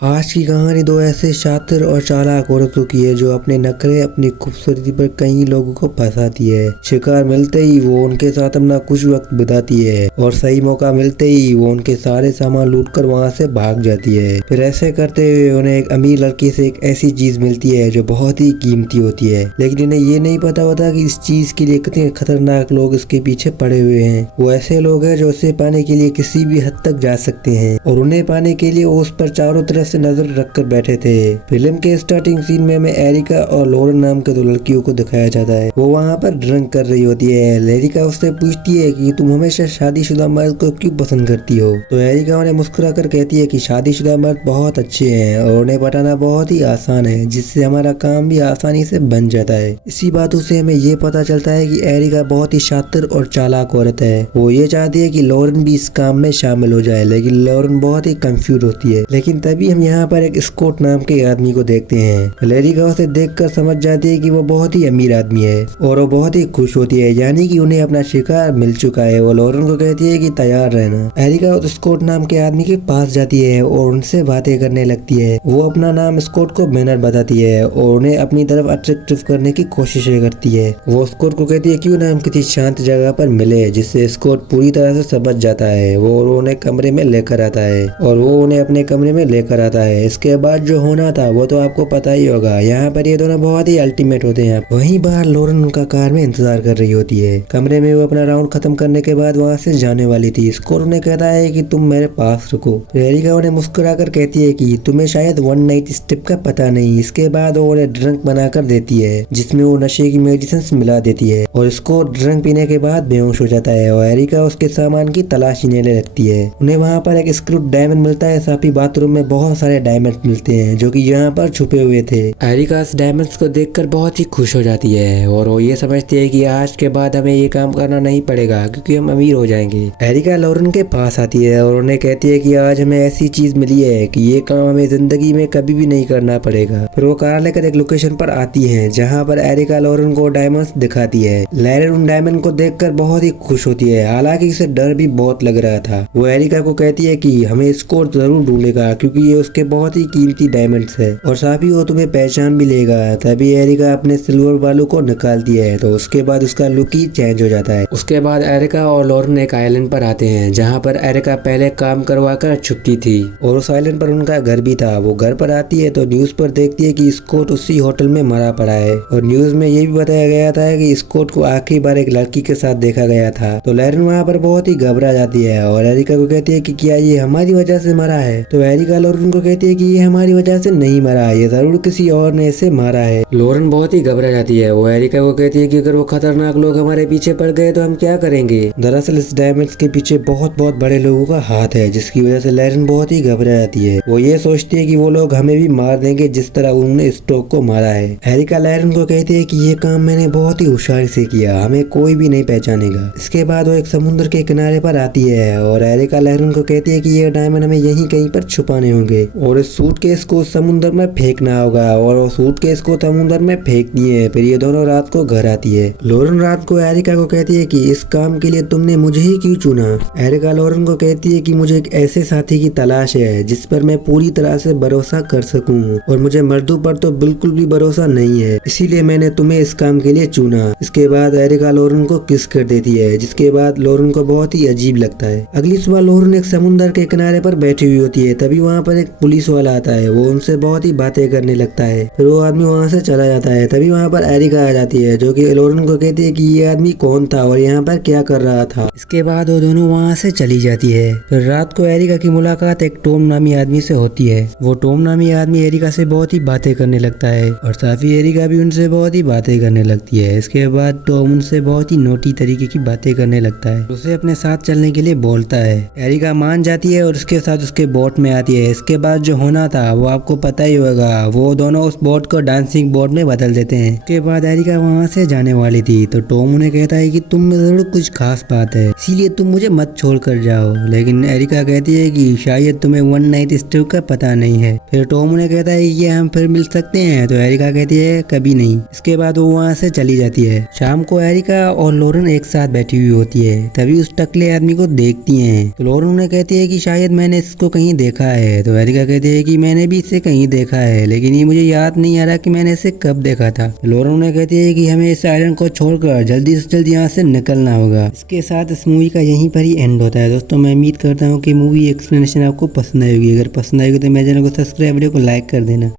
आज की कहानी दो ऐसे शातिर और चालाक औरतों की है जो अपने नखरे अपनी खूबसूरती पर कई लोगों को फंसाती है। शिकार मिलते ही वो उनके साथ अपना कुछ वक्त बिताती है और सही मौका मिलते ही वो उनके सारे सामान लूटकर वहां से भाग जाती है। फिर ऐसे करते हुए उन्हें एक अमीर लड़की से एक ऐसी चीज मिलती है जो बहुत ही कीमती होती है, लेकिन इन्हें ये नहीं पता होता कि इस चीज के लिए कितने खतरनाक लोग इसके पीछे पड़े हुए हैं। वो ऐसे लोग हैं जो उसे पाने के लिए किसी भी हद तक जा सकते हैं और उन्हें पाने के लिए वो उस पर चारों तरफ से नजर रखकर बैठे थे। फिल्म के स्टार्टिंग सीन में हमें एरिका और लॉरेन नाम के दो लड़कियों को दिखाया जाता है। वो वहाँ पर ड्रिंक कर रही होती है। एरिका उससे पूछती है कि तुम हमेशा शादीशुदा मर्द को क्यों पसंद करती हो, तो एरिका उन्हें मुस्कुरा कर कहती है कि शादीशुदा मर्द बहुत अच्छे हैं और उन्हें पटाना बहुत ही आसान है, जिससे हमारा काम भी आसानी से बन जाता है। इसी बातों से हमें ये पता चलता है कि एरिका बहुत ही शातिर और चालाक औरत है। वो ये चाहती है कि लॉरेन भी इस काम में शामिल हो जाए, लेकिन लॉरेन बहुत ही कंफ्यूज होती है। लेकिन तभी हम यहाँ पर एक स्कॉट नाम के आदमी को देखते हैं। एरिका उसे देखकर समझ जाती है कि वो बहुत ही अमीर आदमी है और वो बहुत ही खुश होती है, यानी कि उन्हें अपना शिकार मिल चुका है। वो लॉरेन को कहती है कि तैयार रहना। एरिका उस स्कॉट नाम के आदमी के पास जाती है और उनसे बातें करने लगती है। वो अपना नाम स्कॉट को मैनर बताती है और उन्हें अपनी तरफ अट्रैक्टिव करने की कोशिश करती है। वो स्कॉट को कहती है क्यों ना हम किसी शांत जगह पर मिले, जिससे स्कॉट पूरी तरह से समझ जाता है। वो उन्हें कमरे में लेकर आता है और वो उन्हें अपने कमरे में लेकर आता है। इसके बाद जो होना था वो तो आपको पता ही होगा। यहाँ पर ये दोनों बहुत ही अल्टीमेट होते हैं। वहीं बाहर लॉरेन उनका कार में इंतजार कर रही होती है। कमरे में वो अपना राउंड खत्म करने के बाद वहाँ से जाने वाली थी। स्कॉट उन्हें कहता है कि तुम मेरे पास रुको। एरिका उन्हें मुस्कुराकर कहती है कि तुम्हें शायद वन नाइट स्टेप का पता नहीं। इसके बाद वो उन्हें ड्रिंक बनाकर देती है, जिसमें वो नशे की मेडिसिन मिला देती है और स्कॉट ड्रिंक पीने के बाद बेहोश हो जाता है और एरिका उसके सामान की तलाशी लेने लगती है। उन्हें वहाँ पर एक स्क्रू डायमंड मिलता है। साथ ही बाथरूम में बहुत सारे डायमंड मिलते हैं जो कि यहाँ पर छुपे हुए थे। एरिका इस डायमंड्स को देखकर बहुत ही खुश हो जाती है और वो ये समझती है कि आज के बाद हमें ये काम करना नहीं पड़ेगा क्योंकि हम अमीर हो जाएंगे। एरिका लॉरेन के पास आती है और उन्हें कहती है कि आज हमें ऐसी चीज मिली है कि ये काम हमें जिंदगी में कभी भी नहीं करना पड़ेगा। फिर वो कार लेकर एक लोकेशन पर आती है जहाँ पर एरिका लॉरेन को डायमंड्स दिखाती है। लॉरेन उन डायमंड को देखकर बहुत ही खुश होती है, हालांकि उसे डर भी बहुत लग रहा था। वो एरिका को कहती है कि हमें स्कॉट जरूर ढूंढेगा क्योंकि ये उसके बहुत ही कीमती डायमंड्स है और साथ ही वो तुम्हें पहचान भी लेगा। तभी एरिका अपने सिल्वर बालू को निकालती है तो उसके बाद उसका लुक ही चेंज हो जाता है। उसके बाद एरिका और लॉरेन एक आइलैंड पर आते हैं जहाँ पर एरिका पहले काम करवा कर छुपती थी और उस आइलैंड पर उनका घर भी था। वो घर पर आती है तो न्यूज पर देखती है कि स्कॉट उसी होटल में मरा पड़ा है और न्यूज में ये भी बताया गया था कि स्कॉट को आखिरी बार एक लड़की के साथ देखा गया था। तो लॉरेन वहाँ पर बहुत ही घबरा जाती है और एरिका को कहती है कि क्या ये हमारी वजह से मरा है। तो एरिका लॉरेन को कहती है कि ये हमारी वजह से नहीं मरा, ये जरूर किसी और ने इसे मारा है। लॉरेन बहुत ही घबरा जाती है। वो एरिका को कहती है कि अगर वो खतरनाक लोग हमारे पीछे पड़ गए तो हम क्या करेंगे। दरअसल इस डायमंड्स के पीछे बहुत बड़े लोगों का हाथ है, जिसकी वजह से लॉरेन बहुत ही घबरा जाती है। वो ये सोचती है कि वो लोग हमें भी मार देंगे जिस तरह उन्होंने स्टोक को मारा है। एरिका लॉरेन को कहती है कि ये काम मैंने बहुत ही होशियारी से किया, हमें कोई भी नहीं पहचानेगा। इसके बाद वो एक समुद्र के किनारे पर आती है और एरिका लॉरेन को कहती है कि ये डायमंड हमें यहीं कहीं पर छुपाने होंगे और इस सूटकेस को समुद्र में फेंकना होगा। और वो सूटकेस को समुद्र में फेंकती है। फिर ये दोनों रात को घर आती है। लॉरेन रात को एरिका को कहती है कि इस काम के लिए तुमने मुझे ही क्यों चुना। एरिका लॉरेन को कहती है कि मुझे एक ऐसे साथी की तलाश है जिस पर मैं पूरी तरह से भरोसा कर सकूं और मुझे मर्दों पर तो बिल्कुल भी भरोसा नहीं है, इसीलिए मैंने तुम्हें इस काम के लिए चुना। इसके बाद एरिका लॉरेन को किस कर देती है, जिसके बाद लॉरेन को बहुत ही अजीब लगता है। अगली सुबह लॉरेन एक समुद्र के किनारे पर बैठी हुई होती है। तभी वहाँ पर एक पुलिस वाला आता है। वो उनसे बहुत ही बातें करने लगता है। फिर वो आदमी वहाँ से चला जाता है। तभी वहाँ पर एरिका आ जाती है जो कि लॉरेन को कहती है कि ये आदमी कौन था और यहाँ पर क्या कर रहा था। इसके बाद वो दोनों वहाँ से चली जाती है। फिर रात को एरिका की मुलाकात एक टॉम नामी आदमी से होती है। वो टॉम नामी आदमी एरिका से बहुत ही बातें करने लगता है और साथ ही एरिका भी उनसे बहुत ही बातें करने लगती है। इसके बाद टॉम उनसे बहुत ही नोटी तरीके की बातें करने लगता है, उसे अपने साथ चलने के लिए बोलता है। एरिका मान जाती है और उसके साथ उसके बोट में आती है। इसके बाद जो होना था वो आपको पता ही होगा। वो दोनों उस बोट को डांसिंग बोट में बदल देते हैं। उसके बाद एरिका वहाँ से जाने वाली थी तो टॉम उन्हें कहता है कि तुम में जरूर कुछ खास बात है, इसीलिए तुम मुझे मत छोड़ कर जाओ। लेकिन एरिका कहती है कि शायद तुम्हें वन नाइट स्टेप का पता नहीं है। फिर टॉम उन्हें कहता है कि हम फिर मिल सकते हैं। तो एरिका कहती है कभी नहीं। इसके बाद वो वहाँ से चली जाती है। शाम को एरिका और लॉरेन एक साथ बैठी हुई होती है। तभी उस टकले आदमी को देखती है तो लॉरेन उन्हें कहती है कि शायद मैंने इसको कहीं देखा है। तो राधिका कहती है कि मैंने भी इसे कहीं देखा है, लेकिन ये मुझे याद नहीं आ रहा कि मैंने इसे कब देखा था। लॉरेन उन्हें कहती है कि हमें इस आइलैंड को छोड़कर जल्दी से जल्दी यहाँ से निकलना होगा। इसके साथ इस मूवी का यहीं पर ही एंड होता है। दोस्तों मैं उम्मीद करता हूँ कि मूवी एक्सप्लेनेशन आपको पसंद आएगी। अगर पसंद आएगी तो मेरे चैनल को सब्सक्राइब, वीडियो को लाइक कर देना।